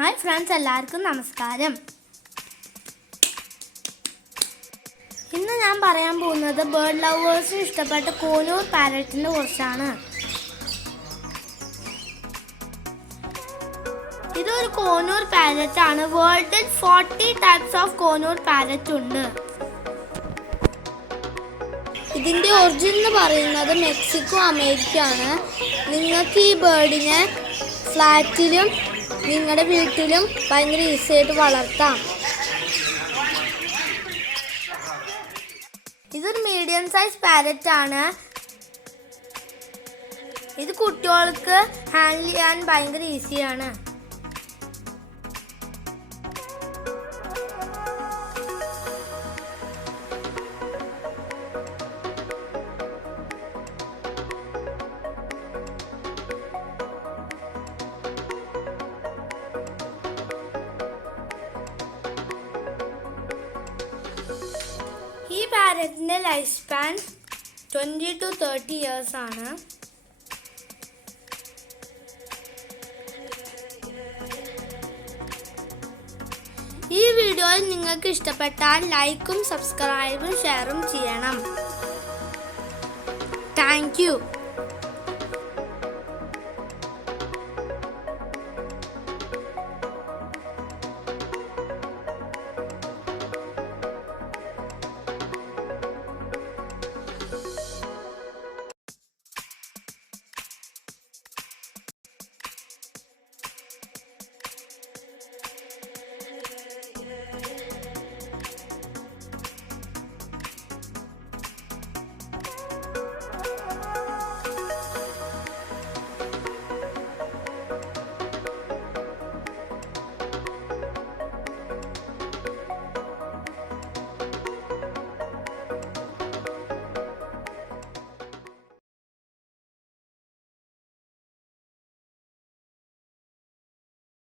Hi friends, എല്ലാവർക്കും നമസ്കാരം. ഇന്ന് ഞാൻ പറയാൻ പോകുന്നത് ബേർഡ് ലവേഴ്സിന് ഇഷ്ടപ്പെട്ട കോനൂർ പാരറ്റിനെ കുറിച്ചാണ്. ഇതൊരു കോനൂർ പാരറ്റ് ആണ്. വേൾഡിൽ 40 ടൈപ്സ് ഓഫ് കോനൂർ പാരറ്റ് ഉണ്ട്. ഇതിൻ്റെ ഒറിജിൻ എന്ന് പറയുന്നത് മെക്സിക്കോ, അമേരിക്ക ആണ്. നിങ്ങൾക്ക് ഈ ബേർഡിനെ ഫ്ലാറ്റിലും നിങ്ങളുടെ വീട്ടിലും ഭയങ്കര ഈസി ആയിട്ട് വളർത്താം. ഇതൊരു മീഡിയം സൈസ് പാരറ്റ് ആണ്. ഇത് കുട്ടികൾക്ക് ഹാൻഡിൽ ചെയ്യാൻ ഭയങ്കര ഈസിയാണ്. ഈ പാരറ്റിൻ്റെ ലൈഫ് സ്പാൻ 20 to 30 years ആണ്. ഈ വീഡിയോയിൽ നിങ്ങൾക്ക് ഇഷ്ടപ്പെട്ടാൽ ലൈക്കും സബ്സ്ക്രൈബും ഷെയറും ചെയ്യണം. Thank you.